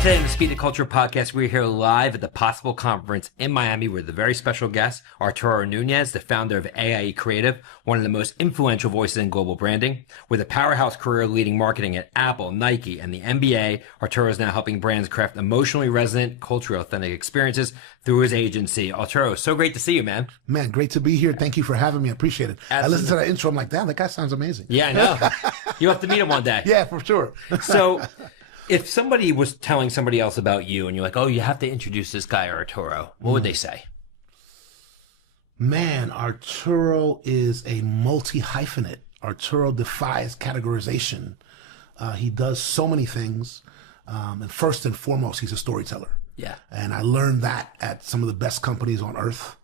Today on the Speed of Culture podcast, we're here live at the Possible Conference in Miami with a very special guest, Arturo Nuñez, the founder of AIE Creative, one of the most influential voices in global branding. With a powerhouse career leading marketing at Apple, Nike, and the NBA, Arturo is now helping brands craft emotionally resonant, culturally authentic experiences through his agency. Arturo, so great to see you, man. Man, great to be here. Thank you for having me. I appreciate it. Absolutely. I listened to that intro. I'm like, damn, that guy sounds amazing. Yeah, I know. You have to meet him one day. Yeah, for sure. So if somebody was telling somebody else about you and you're like, oh, you have to introduce this guy, Arturo, what would they say? Man, Arturo is a multi-hyphenate. Arturo defies categorization. He does so many things. And first and foremost, he's a storyteller. Yeah. And I learned that at some of the best companies on earth.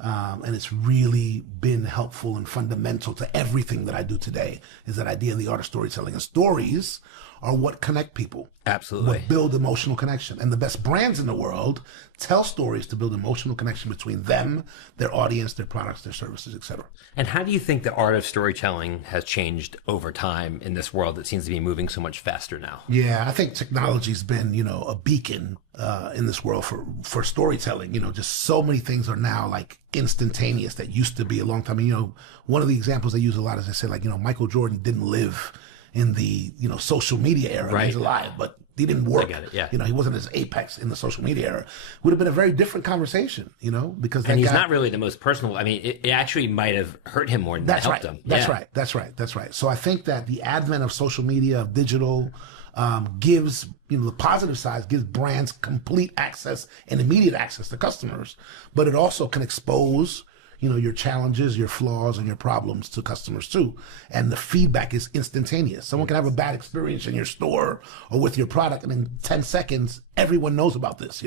And it's really been helpful and fundamental to everything that I do today is that idea of the art of storytelling. And stories are what connect people. Absolutely. What build emotional connection. And the best brands in the world tell stories to build emotional connection between them, their audience, their products, their services, etc. And how do you think the art of storytelling has changed over time in this world that seems to be moving so much faster now? Yeah, I think technology's been, a beacon in this world for storytelling. Just so many things are now like instantaneous that used to be a long time. One of the examples I use a lot is I say Michael Jordan didn't live in the social media era. Right. He's alive, but he didn't work. I get it, yeah. He wasn't his apex in the social media era. Would have been a very different conversation, because that and he's guy, not really the most personal. I mean, it actually might have hurt him more than it helped him. That's right. That's right. So I think that the advent of social media, of digital, gives, the positive side gives brands complete access and immediate access to customers, but it also can expose your challenges, your flaws, and your problems to customers too. And the feedback is instantaneous. Someone can have a bad experience in your store or with your product, and in 10 seconds, everyone knows about this,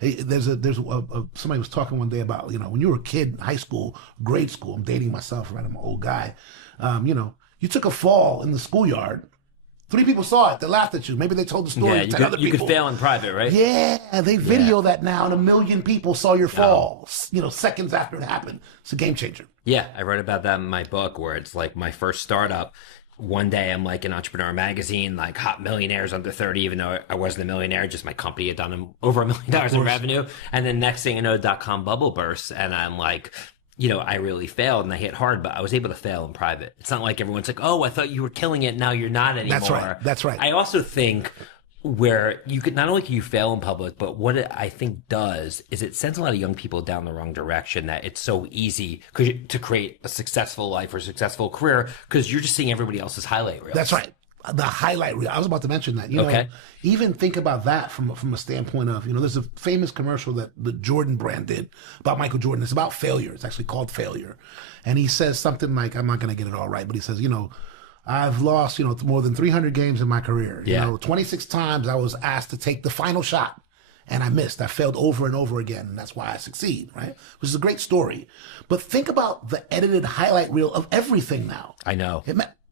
There's somebody was talking one day about, when you were a kid in high school, grade school, I'm dating myself, right? I'm an old guy. You took a fall in the schoolyard. 3 people saw it. They laughed at you. Maybe they told the story to 10 other people. You could fail in private, right? Yeah, they video that now, and 1 million people saw your fall, seconds after it happened. It's a game changer. Yeah, I wrote about that in my book where it's like my first startup. One day I'm like an Entrepreneur magazine, like hot millionaires under 30, even though I wasn't a millionaire, just my company had done over $1 million in revenue. And then next thing you know, .com bubble bursts, and I'm like, I really failed and I hit hard, but I was able to fail in private. It's not like everyone's like, oh, I thought you were killing it. Now you're not anymore. That's right. I also think where you could, not only can you fail in public, but what it, I think does is it sends a lot of young people down the wrong direction, that it's so easy to create a successful life or successful career because you're just seeing everybody else's highlight reels. That's right. The highlight reel. I was about to mention that. Okay. Even think about that from a standpoint of, there's a famous commercial that the Jordan brand did about Michael Jordan. It's about failure. It's actually called Failure. And he says something like, I'm not going to get it all right, but he says, I've lost, more than 300 games in my career. 26 times I was asked to take the final shot and I missed. I failed over and over again. And that's why I succeed, right? Which is a great story. But think about the edited highlight reel of everything now. I know.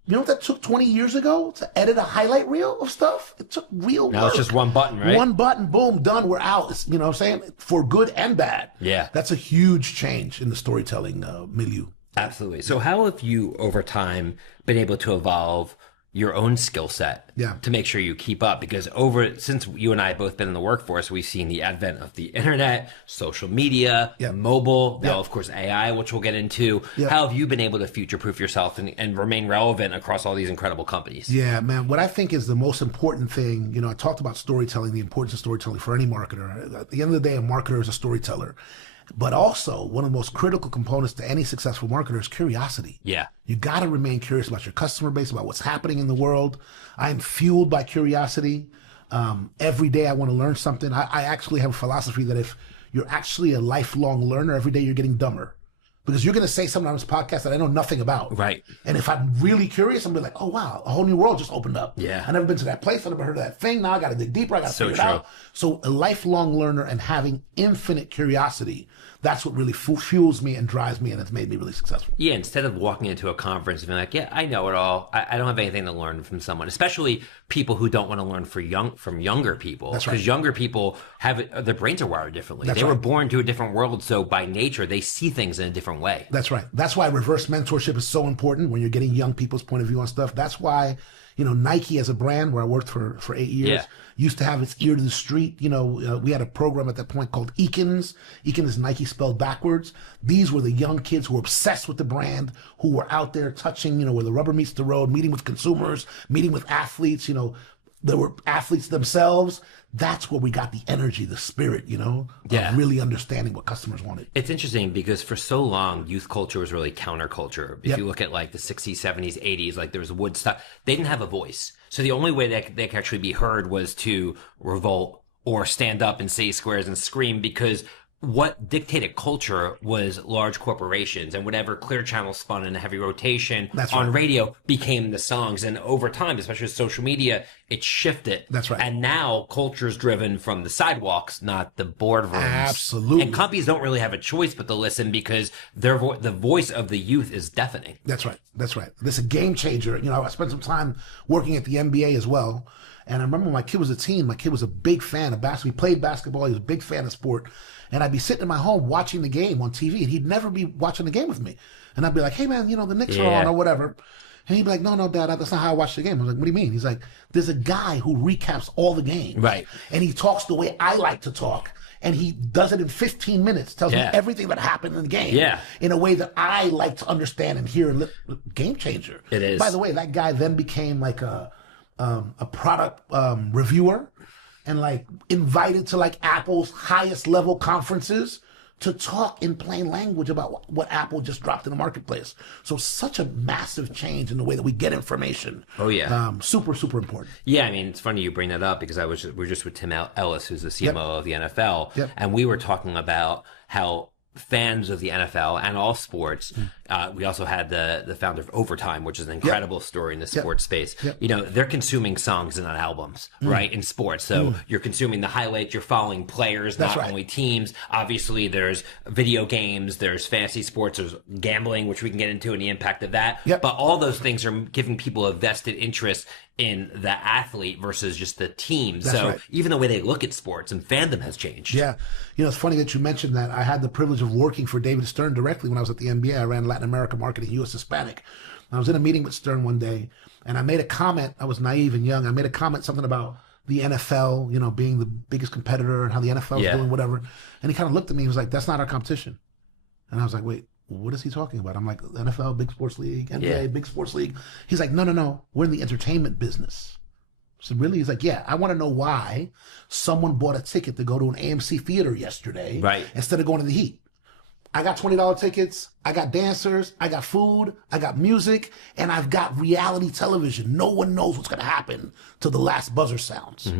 You know what that took 20 years ago to edit a highlight reel of stuff? It took real work. Now it's just one button, right? One button, boom, done, we're out. It's, what I'm saying? For good and bad. Yeah. That's a huge change in the storytelling milieu. Absolutely. So how have you, over time, been able to evolve your own skill set to make sure you keep up? Because since you and I have both been in the workforce, we've seen the advent of the internet, social media, mobile, now of course AI, which we'll get into. How have you been able to future-proof yourself and remain relevant across all these incredible companies? Yeah, man, what I think is the most important thing, I talked about storytelling, the importance of storytelling for any marketer. At the end of the day, a marketer is a storyteller. But also, one of the most critical components to any successful marketer is curiosity. Yeah. You got to remain curious about your customer base, about what's happening in the world. I am fueled by curiosity. Every day I want to learn something. I actually have a philosophy that if you're actually a lifelong learner, every day you're getting dumber. Because you're going to say something on this podcast that I know nothing about. Right. And if I'm really curious, I'm going to be like, oh, wow, a whole new world just opened up. Yeah. I've never been to that place. I've never heard of that thing. Now I got to dig deeper. I got to figure it out. So a lifelong learner and having infinite curiosity, that's what really fuels me and drives me, and it's made me really successful. Yeah, instead of walking into a conference and being like, yeah, I know it all. I don't have anything to learn from someone, especially people who don't want to learn from younger people. That's right. Because younger people their brains are wired differently. That's they were right. born to a different world, so by nature, they see things in a different different way. That's right. That's why reverse mentorship is so important when you're getting young people's point of view on stuff. That's why, Nike as a brand, where I worked for 8 years, used to have its ear to the street. We had a program at that point called Eakins. Eakin is Nike spelled backwards. These were the young kids who were obsessed with the brand, who were out there touching, where the rubber meets the road, meeting with consumers, meeting with athletes. There were athletes themselves. That's where we got the energy, the spirit, of really understanding what customers wanted. It's interesting because for so long, youth culture was really counterculture. If you look at like the 60s, 70s, 80s, like there was Woodstock, they didn't have a voice. So the only way that they could actually be heard was to revolt or stand up and say squares and scream, because what dictated culture was large corporations, and whatever Clear Channel spun in a heavy rotation on radio became the songs. And over time, especially with social media, it shifted. That's right. And now culture is driven from the sidewalks, not the boardrooms. Absolutely. And companies don't really have a choice but to listen, because the voice of the youth is deafening. That's right. That's right. This is a game changer. I spent some time working at the NBA as well. And I remember when my kid was a teen, my kid was a big fan of basketball. He played basketball. He was a big fan of sport. And I'd be sitting in my home watching the game on TV, and he'd never be watching the game with me. And I'd be like, hey, man, the Knicks are on or whatever. And he'd be like, no, Dad, that's not how I watch the game. I was like, what do you mean? He's like, there's a guy who recaps all the games. Right. And he talks the way I like to talk. And he does it in 15 minutes, tells me everything that happened in the game in a way that I like to understand and hear. Game changer. It is. By the way, that guy then became like a product reviewer, and like invited to like Apple's highest level conferences to talk in plain language about what Apple just dropped in the marketplace. So such a massive change in the way that we get information. Oh yeah. Super, super important. Yeah, I mean, it's funny you bring that up, because we were just with Tim Ellis, who's the CMO of the NFL, and we were talking about how fans of the NFL and all sports, we also had the founder of Overtime, which is an incredible story in the sports space. They're consuming songs and not albums, right, in sports. So you're consuming the highlights, you're following players, not only teams. Obviously, there's video games, there's fantasy sports, there's gambling, which we can get into, and the impact of that. But all those things are giving people a vested interest in the athlete versus just the team. Even the way they look at sports and fandom has changed. Yeah. It's funny that you mentioned that. I had the privilege of working for David Stern directly when I was at the NBA. I ran Latin America marketing, U.S. Hispanic. I was in a meeting with Stern one day, and I made a comment. I was naive and young. I made a comment, something about the NFL, being the biggest competitor and how the NFL is doing whatever. And he kind of looked at me. He was like, that's not our competition. And I was like, wait, what is he talking about? I'm like, NFL, big sports league, NBA, big sports league. He's like, no, we're in the entertainment business. So really, he's like, yeah, I want to know why someone bought a ticket to go to an AMC theater yesterday instead of going to the Heat. I got $20 tickets, I got dancers, I got food, I got music, and I've got reality television. No one knows what's going to happen till the last buzzer sounds.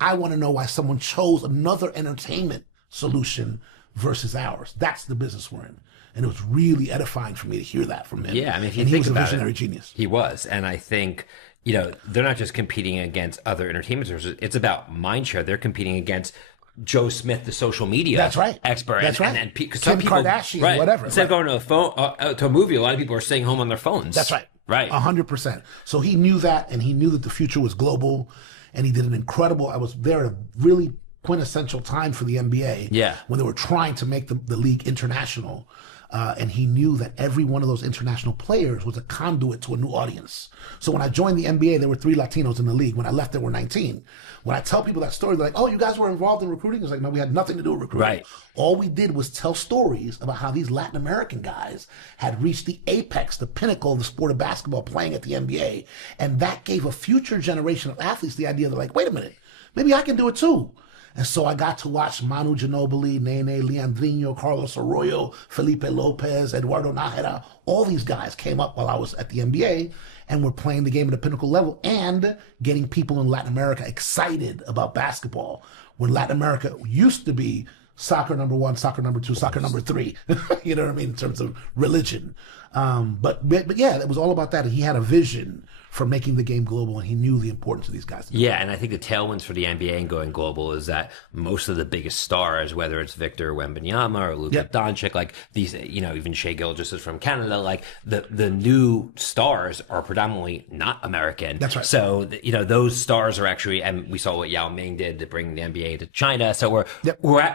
I want to know why someone chose another entertainment solution versus ours. That's the business we're in. And it was really edifying for me to hear that from him. Yeah, I mean, if you and think he was about a visionary it, genius. He was. And I think, they're not just competing against other entertainment sources. It's about mindshare. They're competing against Joe Smith, the social media expert. That's right. And Kim people, Kardashian, whatever. Instead of going to a phone to a movie, a lot of people are staying home on their phones. That's right. Right. 100%. So he knew that, and he knew that the future was global, and he did an incredible. I was there at a really quintessential time for the NBA. Yeah. When they were trying to make the league international. And he knew that every one of those international players was a conduit to a new audience. So when I joined the NBA, there were 3 Latinos in the league. When I left, there were 19. When I tell people that story, they're like, oh, you guys were involved in recruiting? It's like, no, we had nothing to do with recruiting. Right. All we did was tell stories about how these Latin American guys had reached the apex, the pinnacle of the sport of basketball playing at the NBA. And that gave a future generation of athletes the idea, they're like, wait a minute, maybe I can do it too. And so I got to watch Manu Ginobili, Nene, Leandrinho, Carlos Arroyo, Felipe Lopez, Eduardo Nájera. All these guys came up while I was at the NBA and were playing the game at a pinnacle level and getting people in Latin America excited about basketball. When Latin America used to be soccer number 1, soccer number 2, soccer number 3, you know what I mean, in terms of religion. But yeah, it was all about that. He had a vision for making the game global, and he knew the importance of these guys. Yeah, and I think the tailwinds for the NBA and going global is that most of the biggest stars, whether it's Victor Wembanyama or Luka Doncic, like these, even Shai Gilgeous is from Canada, like the new stars are predominantly not American. That's right. So, those stars are actually, and we saw what Yao Ming did to bring the NBA to China. So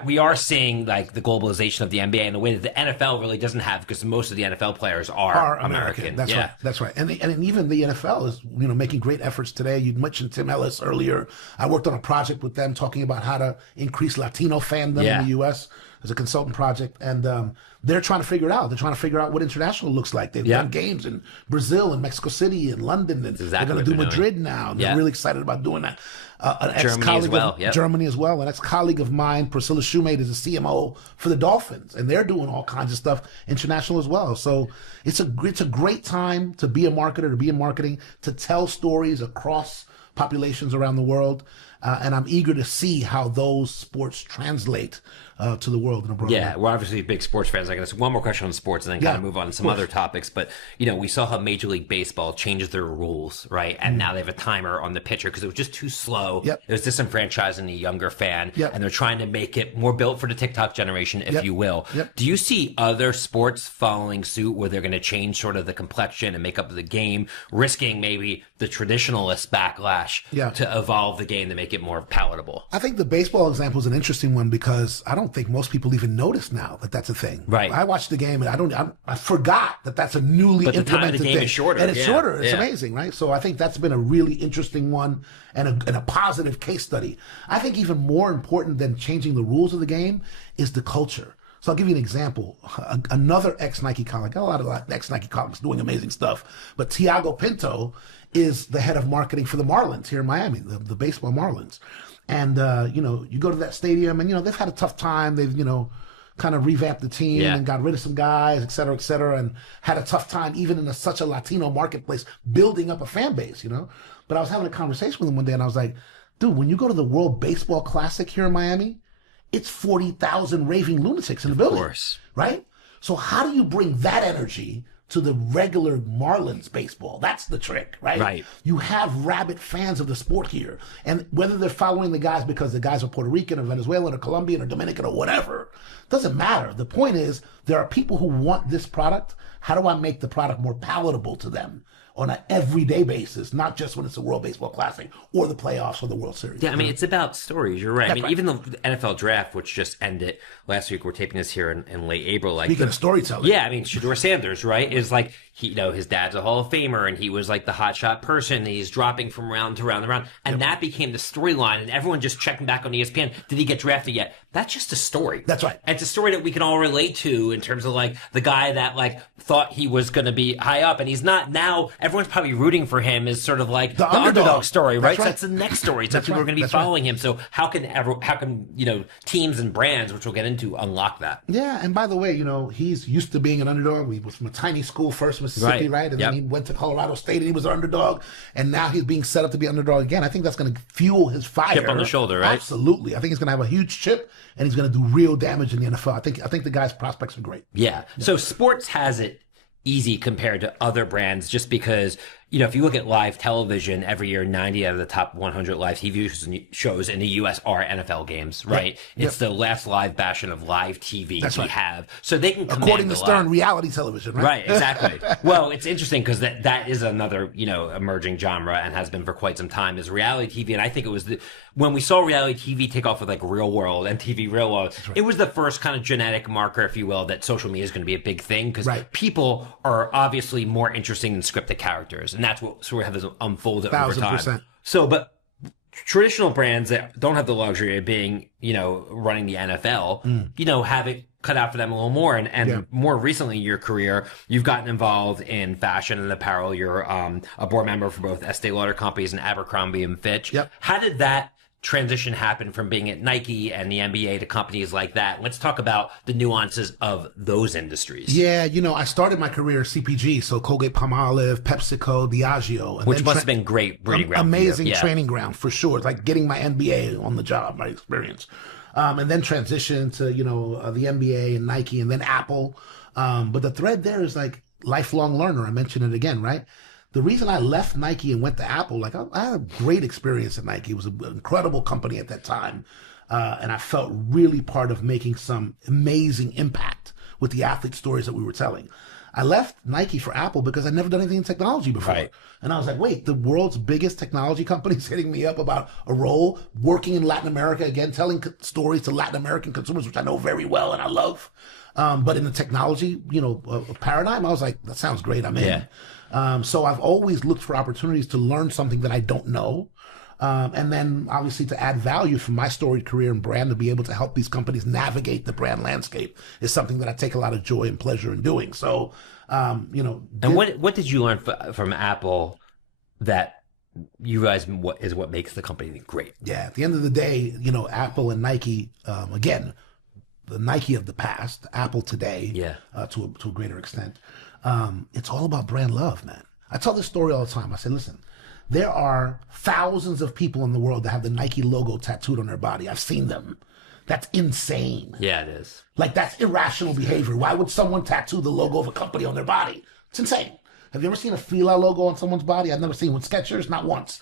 we are seeing like the globalization of the NBA in a way that the NFL really doesn't have, because most of the NFL players are American. That's right. That's right. And even the NFL is, making great efforts today. You mentioned Tim Ellis earlier. I worked on a project with them talking about how to increase Latino fandom in the U.S. as a consultant project. And they're trying to figure it out. They're trying to figure out what international looks like. They've done games in Brazil and Mexico City and London. And they're going to do Madrid now. And they're really excited about doing that. Germany as well. An ex-colleague of mine, Priscilla Shoemate, is a CMO for the Dolphins, and they're doing all kinds of stuff international as well. So it's a great time to be a marketer, to be in marketing, to tell stories across populations around the world. And I'm eager to see how those sports translate to the world in a broad way. We're obviously big sports fans. I guess one more question on sports and then kind of move on to some other topics. But, we saw how Major League Baseball changed their rules, right? And now they have a timer on the pitcher because it was just too slow. It was disenfranchising the younger fan. And they're trying to make it more built for the TikTok generation, if you will. Do you see other sports following suit where they're going to change sort of the complexion and make up the game, risking maybe the traditionalist backlash to evolve the game to make it more palatable? I think the baseball example is an interesting one because I don't think most people even notice now that that's a thing. Right. I watched the game and I forgot that that's a newly implemented thing. But the time of the game is shorter. And it's shorter. It's amazing, right? So I think that's been a really interesting one and a positive case study. I think even more important than changing the rules of the game is the culture. So I'll give you an example. Another ex-Nike colleague, got a lot of ex-Nike colleagues doing amazing stuff, but Tiago Pinto is the head of marketing for the Marlins here in Miami, the baseball Marlins. And, you go to that stadium and, they've had a tough time. They've, kind of revamped the team and got rid of some guys, et cetera, and had a tough time even in such a Latino marketplace building up a fan base, But I was having a conversation with him one day and I was like, dude, when you go to the World Baseball Classic here in Miami, it's 40,000 raving lunatics in the building. Of course. Right? So how do you bring that energy to the regular Marlins baseball? That's the trick, right? Right. You have rabid fans of the sport here. And whether they're following the guys because the guys are Puerto Rican or Venezuelan or Colombian or Dominican or whatever, doesn't matter. The point is there are people who want this product. How do I make the product more palatable to them on an everyday basis, not just when it's the World Baseball Classic or the playoffs or the World Series? Yeah, I mean, it's about stories. You're right. Even the NFL draft, which just ended last week, we're taping this here in late April. Speaking of storytelling. Yeah, I mean, Shedeur Sanders, right, is like, his dad's a Hall of Famer, and he was like the hotshot person, and he's dropping from round to round to round. And that became the storyline, and everyone just checking back on ESPN. Did he get drafted yet? That's just a story. That's right. And it's a story that we can all relate to in terms of like the guy that like thought he was going to be high up, and he's not. Now everyone's probably rooting for him as sort of like the underdog story, right? So that's the next story. So people are going to be following him. So how can teams and brands, which we'll get into, unlock that? Yeah, and by the way, he's used to being an underdog. He was from a tiny school first, Mississippi, right? And then he went to Colorado State and he was an underdog, and now he's being set up to be underdog again. I think that's going to fuel his fire. Chip on the shoulder, right? Absolutely. I think he's going to have a huge chip, and he's going to do real damage in the NFL. I think the guy's prospects are great. Yeah. So sports has it easy compared to other brands just because, if you look at live television, every year 90 out of the top 100 live TV shows in the U.S. are NFL games, right? It's the last live bastion of live TV we have. So they can command according to Stern, reality television, right? Right, exactly. Well, it's interesting because that is another, emerging genre and has been for quite some time is reality TV. And I think it was when we saw reality TV take off with like Real World and TV Real World, it was the first kind of genetic marker, if you will, that social media is going to be a big thing because people are obviously more interesting than scripted characters. And that's what sort of has unfolded over time. 1000%. So, but traditional brands that don't have the luxury of being, running the NFL, have it cut out for them a little more. And more recently in your career, you've gotten involved in fashion and apparel. You're a board member for both Estee Lauder companies and Abercrombie and Fitch. How did that transition happen from being at Nike and the NBA to companies like that? Let's talk about the nuances of those industries. Yeah, I started my career at CPG, so Colgate-Palmolive, PepsiCo, Diageo. Which must have been great breeding ground. Amazing training ground, for sure. It's like getting my MBA on the job, my experience. And then transition to, the NBA and Nike and then Apple. But the thread there is like lifelong learner. I mentioned it again, right? The reason I left Nike and went to Apple, like I had a great experience at Nike. It was an incredible company at that time. And I felt really part of making some amazing impact with the athlete stories that we were telling. I left Nike for Apple because I'd never done anything in technology before. Right. And I was like, wait, the world's biggest technology company is hitting me up about a role working in Latin America, again, telling stories to Latin American consumers, which I know very well and I love. But in the technology, paradigm, I was like, that sounds great. I'm in. Yeah. So I've always looked for opportunities to learn something that I don't know. And then obviously to add value from my storied career and brand to be able to help these companies navigate the brand landscape is something that I take a lot of joy and pleasure in doing. So, And what did you learn from Apple that you realize is what makes the company great? Yeah, at the end of the day, Apple and Nike, again, the Nike of the past, Apple today, to a greater extent, it's all about brand love, man. I tell this story all the time. I say, listen, there are thousands of people in the world that have the Nike logo tattooed on their body. I've seen them. That's insane. Yeah, it is. Like, that's irrational behavior. Why would someone tattoo the logo of a company on their body? It's insane. Have you ever seen a Fila logo on someone's body? I've never seen one. Skechers, not once.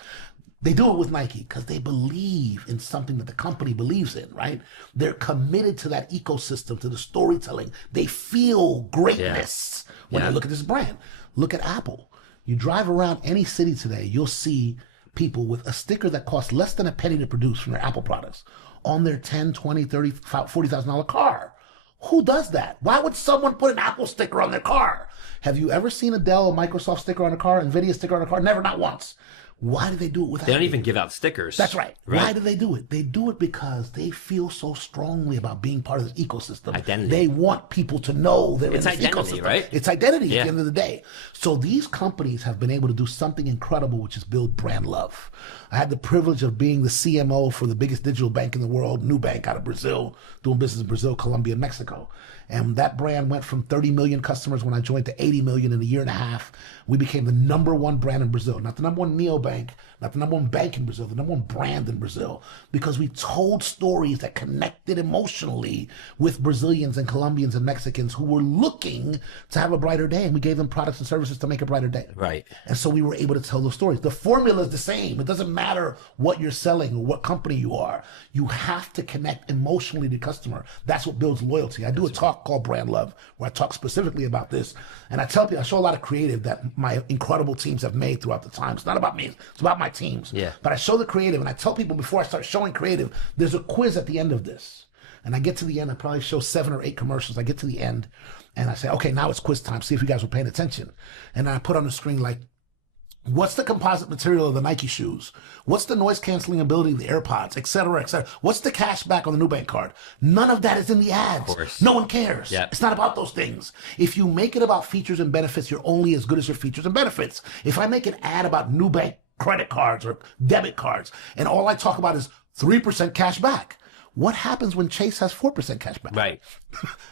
They do it with Nike because they believe in something that the company believes in, right? They're committed to that ecosystem, to the storytelling. They feel greatness when they look at this brand. Look at Apple. You drive around any city today, you'll see people with a sticker that costs less than a penny to produce from their Apple products on their $10, $20, $30, $40,000 car. Who does that? Why would someone put an Apple sticker on their car? Have you ever seen a Dell or Microsoft sticker on a car, NVIDIA sticker on a car? Never, not once. Why do they do it without? They don't even give out stickers. That's right. Why do they do it? They do it because they feel so strongly about being part of this ecosystem. Identity. They want people to know they're in this identity, ecosystem. right? It's identity at the end of the day. So these companies have been able to do something incredible, which is build brand love. I had the privilege of being the CMO for the biggest digital bank in the world, Nubank, out of Brazil, doing business in Brazil, Colombia, and Mexico. And that brand went from 30 million customers when I joined to 80 million in a year and a half. We became the #1 brand in Brazil, not the #1 neobank, not the #1 bank in Brazil, the #1 brand in Brazil, because we told stories that connected emotionally with Brazilians and Colombians and Mexicans who were looking to have a brighter day, and we gave them products and services to make a brighter day. Right. And so we were able to tell those stories. The formula is the same. It doesn't matter what you're selling or what company you are. You have to connect emotionally to the customer. That's what builds loyalty. I do a talk called Brand Love, where I talk specifically about this. And I tell people, I show a lot of creative that my incredible teams have made throughout the time. It's not about me, it's about my teams. Yeah. But I show the creative, and I tell people before I start showing creative, there's a quiz at the end of this. And I get to the end, I probably show 7 or 8 commercials. I get to the end, and I say, okay, now it's quiz time. See if you guys were paying attention. And I put on the screen, like, what's the composite material of the Nike shoes? What's the noise canceling ability of the AirPods, et cetera, et cetera? What's the cash back on the Nubank card? None of that is in the ads. Of course. No one cares. Yep. It's not about those things. If you make it about features and benefits, you're only as good as your features and benefits. If I make an ad about Nubank credit cards or debit cards, and all I talk about is 3% cash back, what happens when Chase has 4% cash back? Right.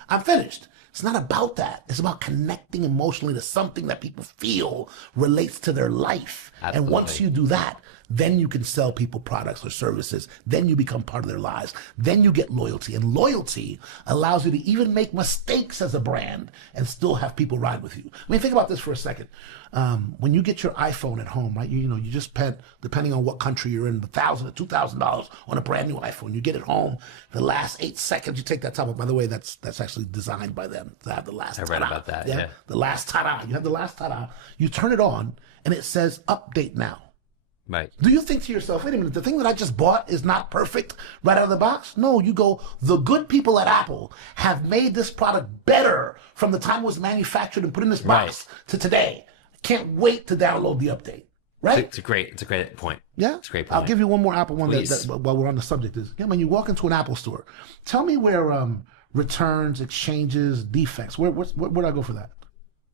I'm finished. It's not about that. It's about connecting emotionally to something that people feel relates to their life. Absolutely. And once you do that, then you can sell people products or services. Then you become part of their lives. Then you get loyalty. And loyalty allows you to even make mistakes as a brand and still have people ride with you. I mean, think about this for a second. When you get your iPhone at home, right? You just spent, depending on what country you're in, $1,000 to $2,000 on a brand new iPhone. You get it home. The last 8 seconds, you take that top off. By the way, that's actually designed by them to have the last. I read about that. Yeah. The last ta-da. You have the last ta-da. You turn it on, and it says update now. Right. Do you think to yourself, wait a minute, the thing that I just bought is not perfect right out of the box? No, you go, the good people at Apple have made this product better from the time it was manufactured and put in this box to today. Can't wait to download the update. Right? It's a great point. Yeah? It's a great point. I'll give you one more Apple one Please. that while we're on the subject is, when you walk into an Apple store, tell me where returns, exchanges, defects, where do I go for that?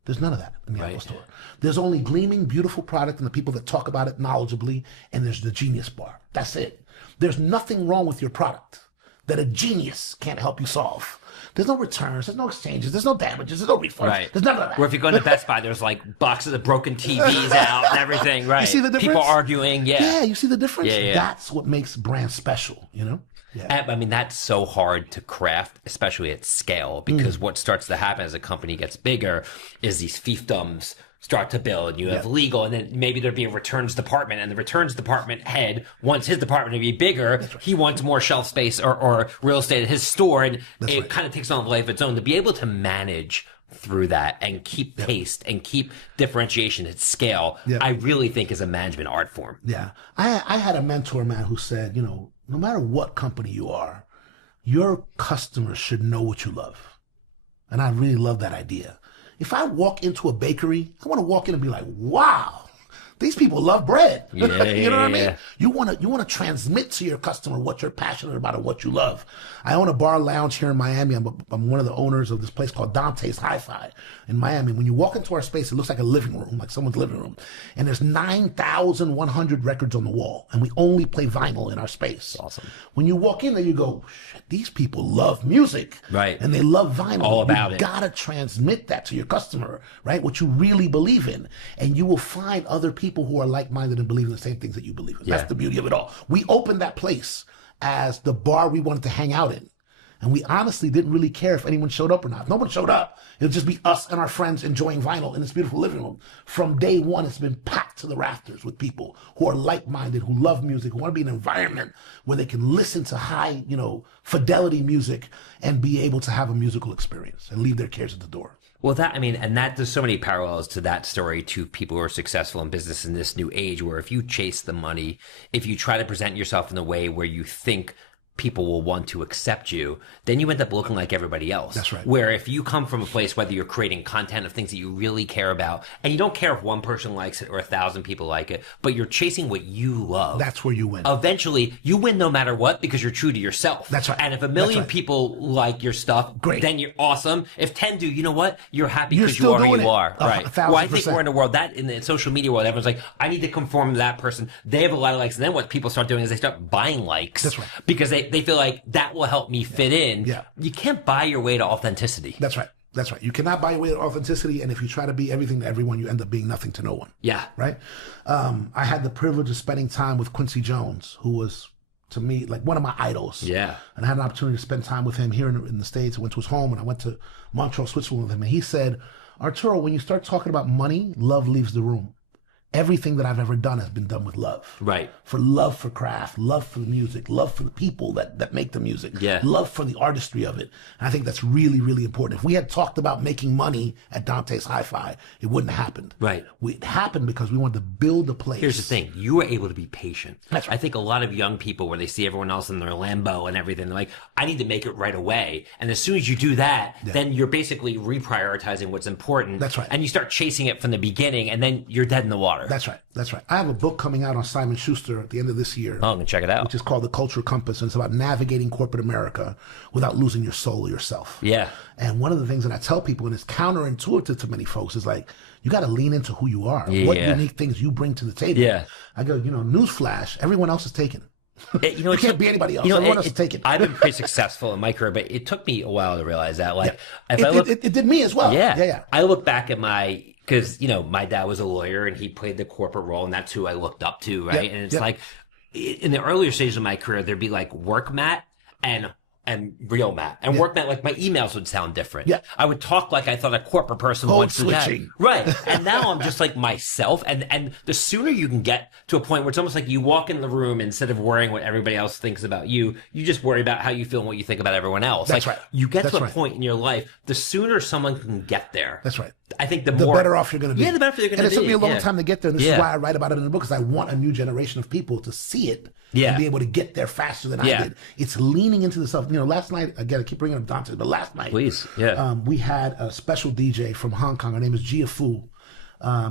There's none of that in the Apple store. There's only gleaming, beautiful product and the people that talk about it knowledgeably, and there's the genius bar. That's it. There's nothing wrong with your product that a genius can't help you solve. There's no returns, there's no exchanges, there's no damages, there's no refunds. Right. There's none of that. Or if you go into Best Buy, there's like boxes of broken TVs out and everything. Right. You see the difference? People arguing. Yeah. Yeah, you see the difference? Yeah. That's what makes brands special, you know? Yeah. I mean, that's so hard to craft, especially at scale, because what starts to happen as a company gets bigger is these fiefdoms start to build. You have legal, and then maybe there'd be a returns department, and the returns department head wants his department to be bigger. He wants more shelf space or real estate at his store, and it kind of takes on a life of its own. To be able to manage through that and keep pace and keep differentiation at scale, I really think is a management art form. Yeah. I had a mentor, man, who said, you know, no matter what company you are, your customers should know what you love. And I really love that idea. If I walk into a bakery, I want to walk in and be like, wow, these people love bread. You know what I mean? You want to transmit to your customer what you're passionate about and what you love. I own a bar lounge here in Miami. I'm one of the owners of this place called Dante's Hi-Fi in Miami. When you walk into our space, it looks like a living room, like someone's living room. And there's 9,100 records on the wall. And we only play vinyl in our space. Awesome. When you walk in there, you go, shit, these people love music. Right. And they love vinyl. All about it. You gotta transmit that to your customer, right? What you really believe in. And you will find other people who are like-minded and believe in the same things that you believe in. That's the beauty of it all. We opened that place as the bar we wanted to hang out in. And we honestly didn't really care if anyone showed up or not. If nobody showed up, it would just be us and our friends enjoying vinyl in this beautiful living room. From day one, it's been packed to the rafters with people who are like-minded, who love music, who want to be in an environment where they can listen to high, you know, fidelity music and be able to have a musical experience and leave their cares at the door. Well, and that there's so many parallels to that story to people who are successful in business in this new age, where if you chase the money, if you try to present yourself in a way where you think people will want to accept you, then you end up looking like everybody else. That's right. Where if you come from a place, whether you're creating content of things that you really care about, and you don't care if one person likes it or 1,000 people like it, but you're chasing what you love. That's where you win. Eventually, you win no matter what because you're true to yourself. That's right. And if 1 million people like your stuff, great, then you're awesome. If 10 do, you know what? You're happy because you are who you are. Right. 1,000%. Well, I think we're in a world that in the social media world, everyone's like, I need to conform to that person. They have a lot of likes. And then what people start doing is they start buying likes. That's right. Because they feel like that will help me fit in. Yeah. You can't buy your way to authenticity. That's right. That's right. You cannot buy your way to authenticity. And if you try to be everything to everyone, you end up being nothing to no one. Yeah. Right. I had the privilege of spending time with Quincy Jones, who was, to me, like one of my idols. Yeah. And I had an opportunity to spend time with him here in the States. I went to his home and I went to Montreal, Switzerland with him. And he said, Arturo, when you start talking about money, love leaves the room. Everything that I've ever done has been done with love. Right. For love for craft, love for the music, love for the people that make the music, love for the artistry of it. And I think that's really, really important. If we had talked about making money at Dante's Hi-Fi, it wouldn't have happened. Right. It happened because we wanted to build a place. Here's the thing. You were able to be patient. That's right. I think a lot of young people, where they see everyone else in their Lambo and everything, they're like, I need to make it right away. And as soon as you do that, then you're basically reprioritizing what's important. That's right. And you start chasing it from the beginning, and then you're dead in the water. That's right. That's right. I have a book coming out on Simon Schuster at the end of this year. Oh, I'm going to check it out. Which is called The Cultural Compass, and it's about navigating corporate America without losing your soul or yourself. Yeah. And one of the things that I tell people, and it's counterintuitive to many folks, is like, you got to lean into who you are. What unique things you bring to the table. Yeah. I go, newsflash, everyone else is taken. You can't be anybody else. Everyone else is taken. I've been pretty successful in my career, but it took me a while to realize that. Like, if it did me as well. Yeah. I look back at because, my dad was a lawyer and he played the corporate role, and that's who I looked up to, right? And it's like, in the earlier stages of my career, there'd be like work Matt and real Matt. And work Matt, like my emails would sound different. Yeah. I would talk like I thought a corporate person Code would. switching. Right. And now I'm just like myself. And the sooner you can get to a point where it's almost like you walk in the room, instead of worrying what everybody else thinks about you, you just worry about how you feel and what you think about everyone else. That's like, right. You get That's to a right. point in your life, the sooner someone can get there. That's right. I think the better off you're going to be. Yeah, the better you're going to be. And it took me a long time to get there. And this is why I write about it in the book, because I want a new generation of people to see it and be able to get there faster than I did. It's leaning into the self. Last night, again, I keep bringing up Dante, but last night, we had a special DJ from Hong Kong. Her name is Gia Fu.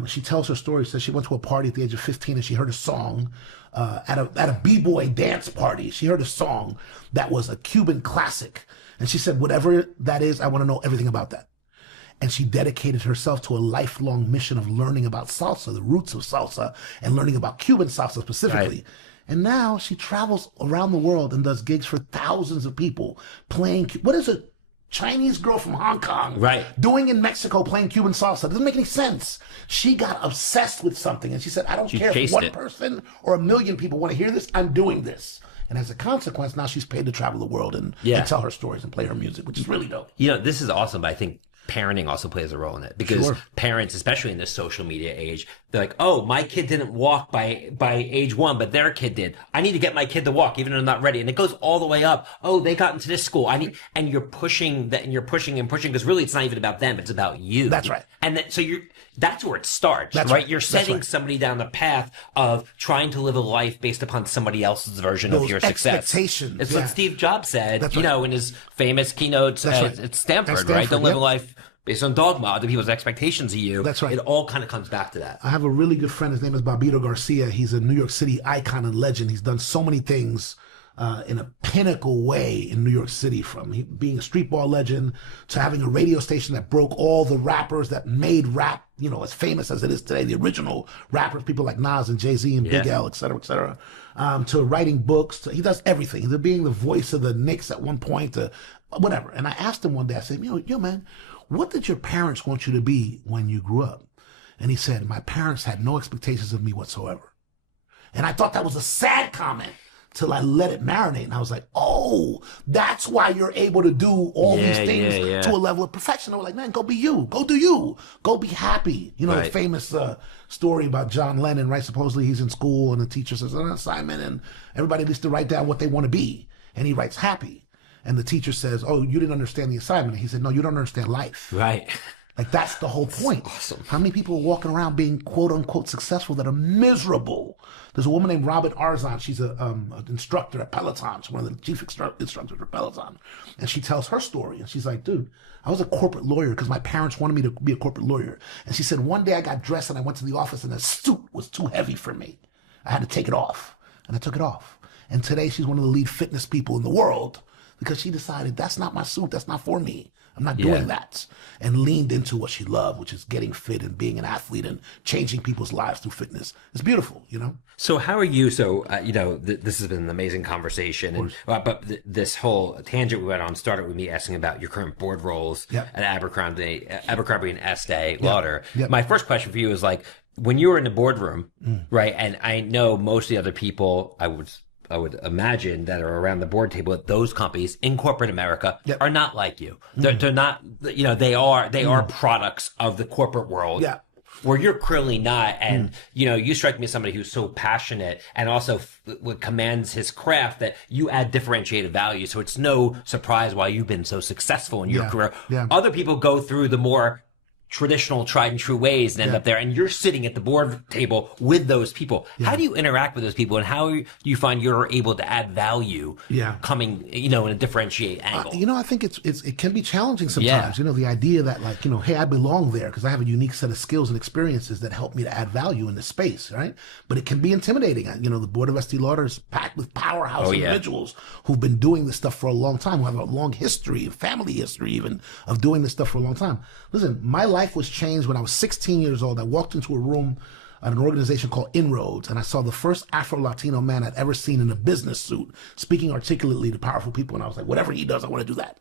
She tells her story. Says she went to a party at the age of 15 and she heard a song at a b-boy dance party. She heard a song that was a Cuban classic. And she said, whatever that is, I want to know everything about that. And she dedicated herself to a lifelong mission of learning about salsa, the roots of salsa, and learning about Cuban salsa specifically. Right. And now she travels around the world and does gigs for thousands of people playing. What is a Chinese girl from Hong Kong doing in Mexico playing Cuban salsa? It doesn't make any sense. She got obsessed with something and she said, I don't care if one person or 1 million people want to hear this, I'm doing this. And as a consequence, now she's paid to travel the world and tell her stories and play her music, which is really dope. This is awesome, but I think parenting also plays a role in it, because Sure. parents, especially in this social media age, they're like, oh, my kid didn't walk by age 1, but their kid did. I need to get my kid to walk even though I'm not ready. And it goes all the way up. Oh, they got into this school. And you're pushing that, and you're pushing and pushing, because really it's not even about them. It's about you. That's right. And so that's where it starts, That's right? right. You're That's setting right. somebody down the path of trying to live a life based upon somebody else's version of Those your success. expectations, It's yeah. what Steve Jobs said, That's you right. know, in his famous keynotes That's right. at Stanford, At right? Stanford, Don't live a yep. life based on dogma, other people's expectations of you. That's right. It all kind of comes back to that. I have a really good friend. His name is Bobito Garcia. He's a New York City icon and legend. He's done so many things in a pinnacle way in New York City, from being a street ball legend to having a radio station that broke all the rappers that made rap, you know, as famous as it is today, the original rappers, people like Nas and Jay-Z and Big L, et cetera, to writing books. He does everything. To being the voice of the Knicks at one point, to whatever. And I asked him one day, I said, yo, man, what did your parents want you to be when you grew up? And he said, my parents had no expectations of me whatsoever. And I thought that was a sad comment till I let it marinate. And I was like, oh, that's why you're able to do all these things to a level of perfection. I was like, man, go be you. Go do you. Go be happy. You know, the famous story about John Lennon, right? Supposedly he's in school and the teacher says an assignment and everybody needs to write down what they want to be. And he writes happy. And the teacher says, oh, you didn't understand the assignment. And he said, no, you don't understand life. Right. Like, that's the whole point. Awesome. How many people are walking around being quote unquote successful that are miserable? There's a woman named Robin Arzon. She's an instructor at Peloton. She's one of the chief instructors at Peloton. And she tells her story. And she's like, dude, I was a corporate lawyer because my parents wanted me to be a corporate lawyer. And she said, one day I got dressed and I went to the office and the suit was too heavy for me. I had to take it off. And I took it off. And today she's one of the lead fitness people in the world because she decided that's not my suit. That's not for me. I'm not doing that. And leaned into what she loved, which is getting fit and being an athlete and changing people's lives through fitness. It's beautiful, you know? So how are you? So, you know, this has been an amazing conversation. And, but this whole tangent we went on started with me asking about your current board roles at Abercrombie and Estee Lauder. My first question for you is, like, when you were in the boardroom, right? And I know most of the other people I would imagine that are around the board table at those companies in corporate America are not like you. They're not, you know, they are products of the corporate world. Yeah. Where you're clearly not. And, you know, you strike me as somebody who's so passionate and also commands his craft that you add differentiated value. So it's no surprise why you've been so successful in your career. Other people go through the more traditional tried and true ways and end up there, and you're sitting at the board table with those people. How do you interact with those people, and how do you find you're able to add value coming, you know, in a differentiate angle? You know, I think it can be challenging sometimes. You know, the idea that, like, you know, hey, I belong there because I have a unique set of skills and experiences that help me to add value in this space, right? But it can be intimidating. You know, the board of Estee Lauder is packed with powerhouse individuals who've been doing this stuff for a long time, who have a long history, family history even, of doing this stuff for a long time. Listen, my life was changed when I was 16 years old. I walked into a room at an organization called Inroads, and I saw the first Afro-Latino man I'd ever seen in a business suit, speaking articulately to powerful people. And I was like, whatever he does, I want to do that.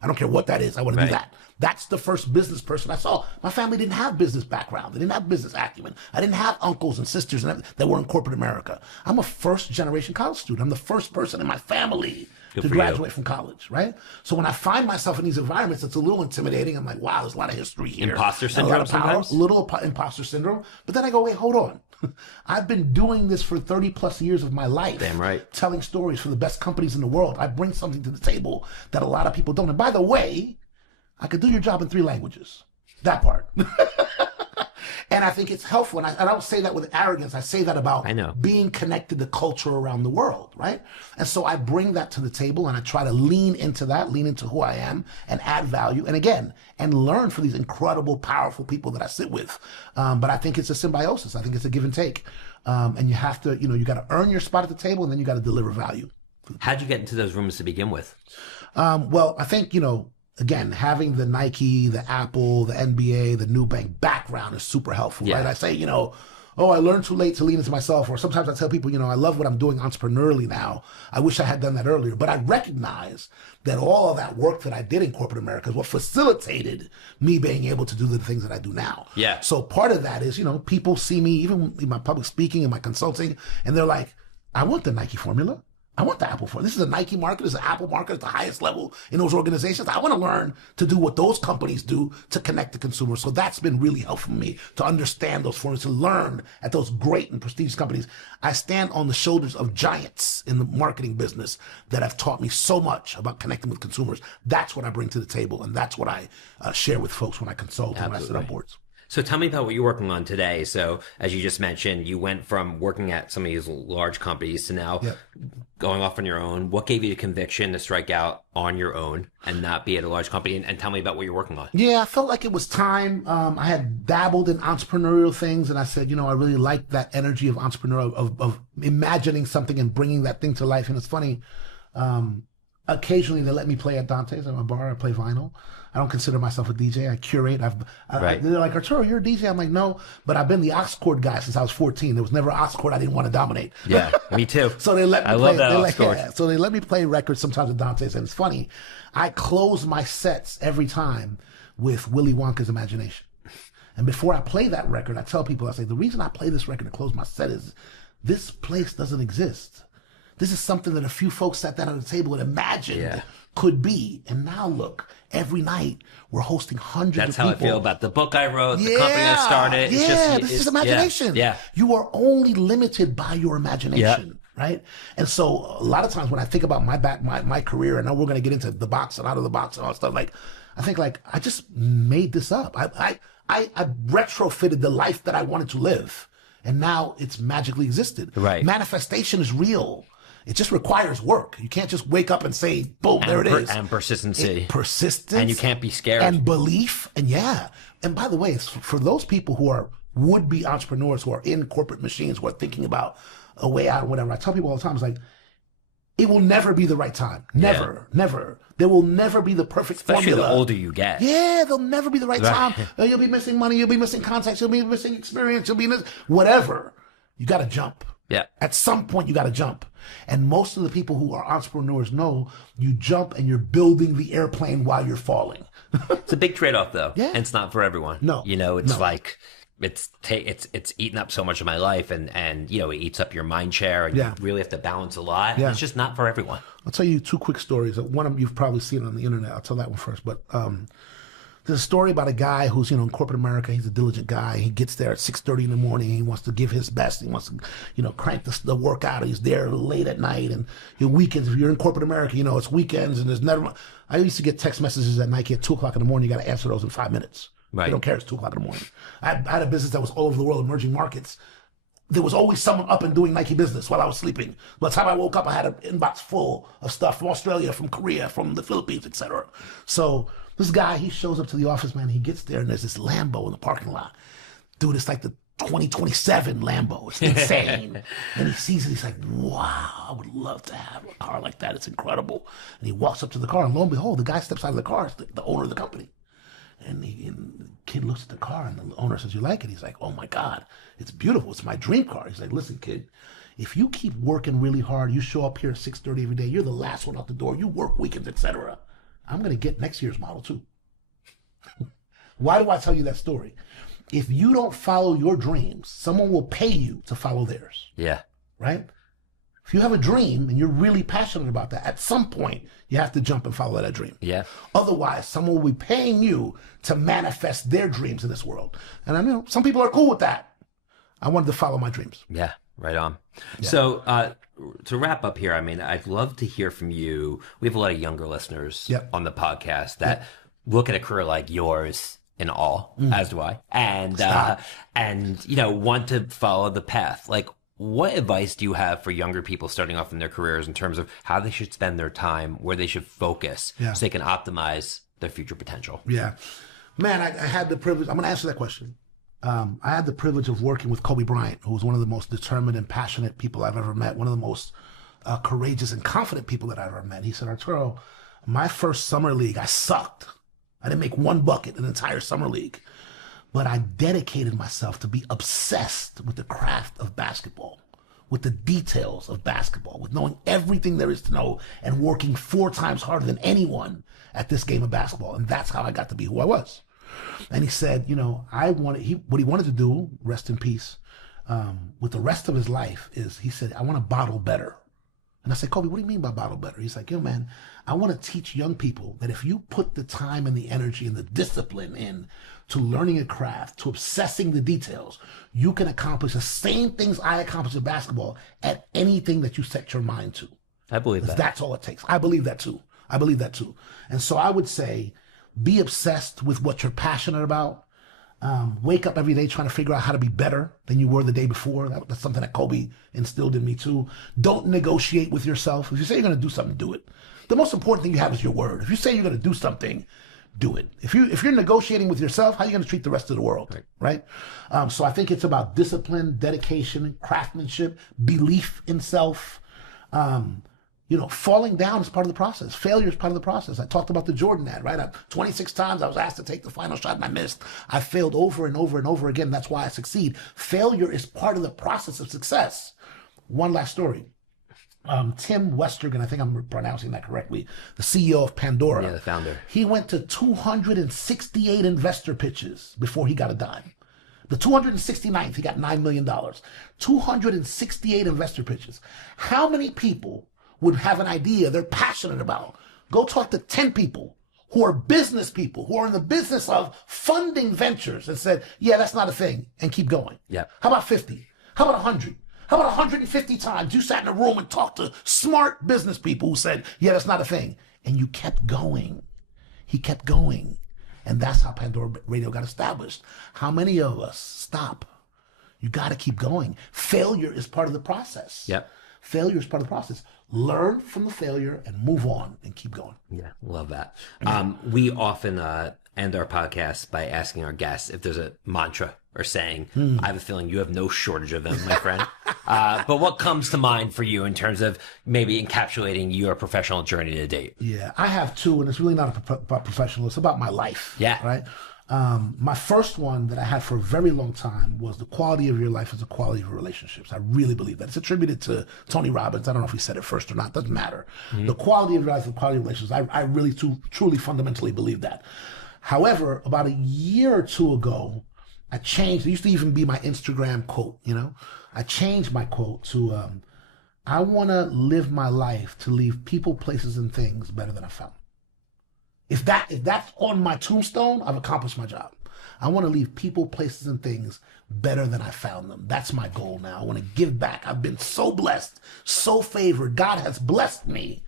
I don't care what that is. I want to do that. That's the first business person I saw. My family didn't have business background. They didn't have business acumen. I didn't have uncles and sisters that were in corporate America. I'm a first generation college student. I'm the first person in my family to graduate from college, right? So when I find myself in these environments, it's a little intimidating. I'm like, wow, there's a lot of history here. Imposter syndrome sometimes? A little imposter syndrome. But then I go, wait, hold on. I've been doing this for 30 plus years of my life. Damn right. Telling stories for the best companies in the world. I bring something to the table that a lot of people don't. And by the way, I could do your job in 3 languages. That part. And I think it's helpful. And I don't say that with arrogance. I say that about being connected to culture around the world, right? And so I bring that to the table and I try to lean into that, lean into who I am and add value. And again, and learn from these incredible, powerful people that I sit with. But I think it's a symbiosis. I think it's a give and take. And you have to, you know, you got to earn your spot at the table and then you got to deliver value. How'd you get into those rooms to begin with? Well, I think, you know, again, having the Nike, the Apple, the NBA, the Nubank background is super helpful, right? I say, you know, oh, I learned too late to lean into myself. Or sometimes I tell people, you know, I love what I'm doing entrepreneurially now. I wish I had done that earlier. But I recognize that all of that work that I did in corporate America is what facilitated me being able to do the things that I do now. Yeah. So part of that is, you know, people see me, even in my public speaking and my consulting, and they're like, I want the Nike formula. I want the Apple for this is a Nike market, it's an Apple market at the highest level in those organizations. I want to learn to do what those companies do to connect the consumer. So that's been really helpful for me to understand those formulas, to learn at those great and prestigious companies. I stand on the shoulders of giants in the marketing business that have taught me so much about connecting with consumers. That's what I bring to the table, and that's what I share with folks when I consult and when I sit on boards. So tell me about what you're working on today. So as you just mentioned, you went from working at some of these large companies to now going off on your own. What gave you the conviction to strike out on your own and not be at a large company? And tell me about what you're working on. Yeah, I felt like it was time. I had dabbled in entrepreneurial things, and I said, I really like that energy of entrepreneurial, of imagining something and bringing that thing to life. And it's funny, occasionally they let me play at Dante's at my bar. I play vinyl. I don't consider myself a DJ. I curate. They're like, Arturo, you're a DJ. I'm like, no, but I've been the aux chord guy since I was 14. There was never an aux chord I didn't want to dominate. Yeah, me too. So they let me I play. love that aux chord. So they let me play records sometimes at Dante's, and it's funny. I close my sets every time with Willy Wonka's Imagination. And before I play that record, I tell people, I say, the reason I play this record to close my set is this place doesn't exist. This is something that a few folks sat down at the table and imagined could be. And now look, every night we're hosting hundreds of people. That's how I feel about the book I wrote, the company I started. This is imagination. Yeah. You are only limited by your imagination. Right. And so a lot of times when I think about my career, and now we're going to get into the box and out of the box and all that stuff, like I think like I just made this up. I retrofitted the life that I wanted to live, and now it's magically existed. Right. Manifestation is real. It just requires work. You can't just wake up and say, boom, there it is. And persistency. Persistence. And you can't be scared. And belief. And and by the way, for those people who are would-be entrepreneurs who are in corporate machines, who are thinking about a way out or whatever, I tell people all the time, it's like, it will never be the right time. Never. There will never be the perfect Especially formula. the older you get. Yeah, there'll never be the right time. You'll be missing money. You'll be missing contacts. You'll be missing experience. You'll be whatever. You got to jump. Yeah. At some point, you got to jump. And most of the people who are entrepreneurs know you jump and you're building the airplane while you're falling. It's a big trade-off, though. Yeah. And it's not for everyone. No. It's like it's eaten up so much of my life, and it eats up your mind share, and you really have to balance a lot. Yeah. It's just not for everyone. I'll tell you two quick stories. One of them you've probably seen on the internet. I'll tell that one first. But there's a story about a guy who's, in corporate America. He's a diligent guy. He gets there at 6:30 in the morning. He wants to give his best. He wants to, crank the work out. He's there late at night. And your weekends, if you're in corporate America, it's weekends and there's never. I used to get text messages at Nike at 2 o'clock in the morning. You got to answer those in 5 minutes. Right. They don't care. It's 2 o'clock in the morning. I had a business that was all over the world, emerging markets. There was always someone up and doing Nike business while I was sleeping. By the time I woke up, I had an inbox full of stuff from Australia, from Korea, from the Philippines, etc. So this guy, he shows up to the office, man. He gets there, and there's this Lambo in the parking lot. Dude, it's like the 2027 Lambo. It's insane. And he sees it. He's like, wow, I would love to have a car like that. It's incredible. And he walks up to the car, and lo and behold, the guy steps out of the car. It's the owner of the company. And the kid looks at the car, and the owner says, you like it? He's like, oh, my God, it's beautiful. It's my dream car. He's like, listen, kid, if you keep working really hard, you show up here at 6:30 every day, you're the last one out the door, you work weekends, etc. I'm going to get next year's model, too. Why do I tell you that story? If you don't follow your dreams, someone will pay you to follow theirs. Yeah. Right? If you have a dream and you're really passionate about that, at some point, you have to jump and follow that dream. Yeah. Otherwise, someone will be paying you to manifest their dreams in this world. And I know some people are cool with that. I wanted to follow my dreams. Yeah, right on. Yeah. So to wrap up here, I'd love to hear from you. We have a lot of younger listeners on the podcast that look at a career like yours in awe, as do I, and want to follow the path. Like, what advice do you have for younger people starting off in their careers in terms of how they should spend their time, where they should focus, so they can optimize their future potential? Yeah. Man, I had the privilege. I'm going to answer that question. I had the privilege of working with Kobe Bryant, who was one of the most determined and passionate people I've ever met, one of the most courageous and confident people that I've ever met. He said, Arturo, my first summer league, I sucked. I didn't make one bucket in the entire summer league. But I dedicated myself to be obsessed with the craft of basketball, with the details of basketball, with knowing everything there is to know and working 4 times harder than anyone at this game of basketball. And that's how I got to be who I was. And he said, what he wanted to do, rest in peace, with the rest of his life is, he said, I want to bottle better. And I said, Kobe, what do you mean by bottle better? He's like, yo, man, I want to teach young people that if you put the time and the energy and the discipline in to learning a craft, to obsessing the details, you can accomplish the same things I accomplished in basketball at anything that you set your mind to. I believe that. That's all it takes. I believe that too. And so I would say, be obsessed with what you're passionate about. Wake up every day trying to figure out how to be better than you were the day before. That's something that Kobe instilled in me too. Don't negotiate with yourself. If you say you're going to do something, do it. The most important thing you have is your word. If you say you're going to do something, do it. If you're negotiating with yourself, how are you going to treat the rest of the world, right? So I think it's about discipline, dedication, craftsmanship, belief in self. Falling down is part of the process. Failure is part of the process. I talked about the Jordan ad, right? 26 times I was asked to take the final shot and I missed. I failed over and over and over again. That's why I succeed. Failure is part of the process of success. One last story. Tim Westergan, I think I'm pronouncing that correctly, the CEO of Pandora. Yeah, the founder. He went to 268 investor pitches before he got a dime. The 269th, he got $9 million. 268 investor pitches. How many people would have an idea they're passionate about? Go talk to 10 people who are business people, who are in the business of funding ventures, and said, yeah, that's not a thing, and keep going. Yeah. How about 50? How about 100? How about 150 times you sat in a room and talked to smart business people who said, yeah, that's not a thing, and you kept going. He kept going. And that's how Pandora Radio got established. How many of us stop? You got to keep going. Failure is part of the process. Yep. Failure is part of the process. Learn from the failure and move on and keep going. Yeah, love that. We often end our podcast by asking our guests if there's a mantra or saying. I have a feeling you have no shortage of them, my friend. But what comes to mind for you in terms of maybe encapsulating your professional journey to date? Yeah, I have two, and it's really not about professional. It's about my life. Yeah. Right? My first one that I had for a very long time was the quality of your life is the quality of your relationships. I really believe that. It's attributed to Tony Robbins. I don't know if he said it first or not. Doesn't matter. The quality of your life is the quality of relationships. I really truly fundamentally believe that. However, about a year or two ago, I changed. It used to even be my Instagram quote, I changed my quote to, I want to live my life to leave people, places, and things better than I found. If that's on my tombstone, I've accomplished my job. I want to leave people, places, and things better than I found them. That's my goal now. I want to give back. I've been so blessed, so favored. God has blessed me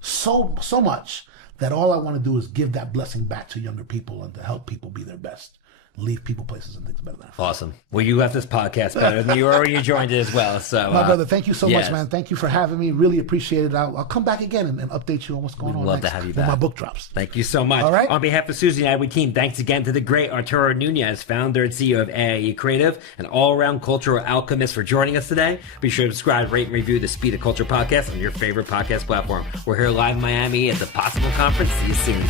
so much that all I want to do is give that blessing back to younger people and to help people be their best. Leave people, places, and things better than I found. Awesome. Well, you left this podcast better than you already joined it as well. So, my brother, thank you so much, man. Thank you for having me. Really appreciate it. I'll come back again and update you on what's going on. Love to have you back when my book drops. Thank you so much. All right. On behalf of Suzy and AIE team, thanks again to the great Arturo Nuñez, founder and CEO of AIE Creative, and all-around cultural alchemist for joining us today. Be sure to subscribe, rate, and review the Speed of Culture podcast on your favorite podcast platform. We're here live in Miami at the Possible Conference. See you soon.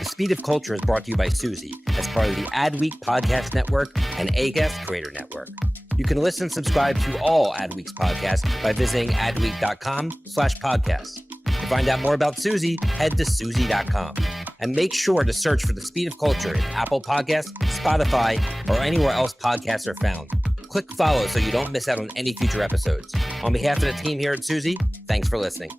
The Speed of Culture is brought to you by Suzy as part of the Adweek Podcast Network and Acast Creator Network. You can listen and subscribe to all Adweek's podcasts by visiting adweek.com/podcasts. To find out more about Suzy, head to Suzy.com. And make sure to search for The Speed of Culture in Apple Podcasts, Spotify, or anywhere else podcasts are found. Click follow so you don't miss out on any future episodes. On behalf of the team here at Suzy, thanks for listening.